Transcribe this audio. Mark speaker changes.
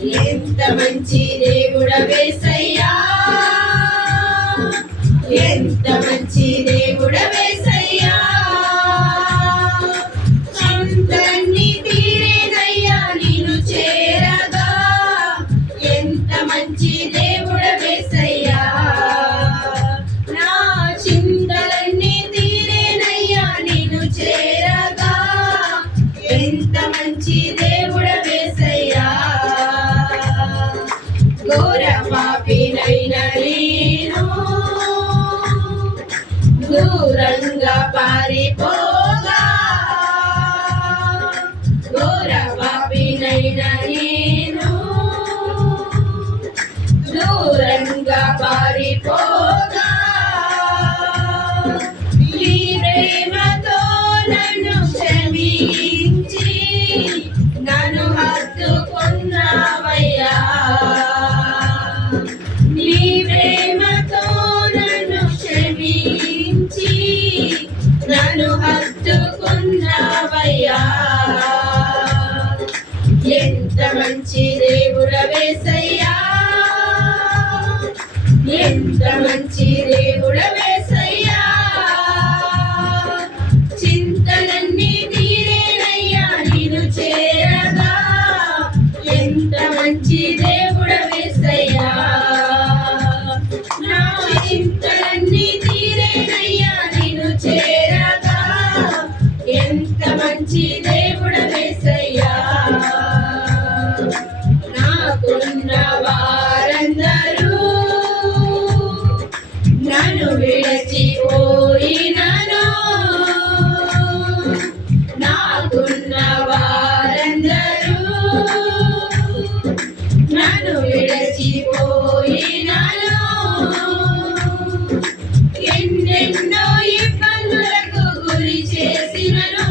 Speaker 1: ఎంత మంచి దేవుడవేసయ్యా ఘోర పాపినైన నేను దూరంగా పారిపోగా. ఘోర పాపినైన నేను దూరంగా పారిపో హత్తుకున్నావయ్యా ఎంత మంచి దేవుడవేసయ్యా ఎంత మంచి దేవుడవేసయ్యా చింతలన్నీ తీరేనయ్యా నేను చేరగా. ఎంత మంచి దేవుడవేసయ్యా మంచి దేవుడు వేసయ్యా నాకున్న వారందరూ నన్ను విడచి పోయినను. నాకున్న వారందరూ నన్ను విడచి పోయినను. ఎన్నెన్నో ఇబ్బందులకు గురి చేసినను.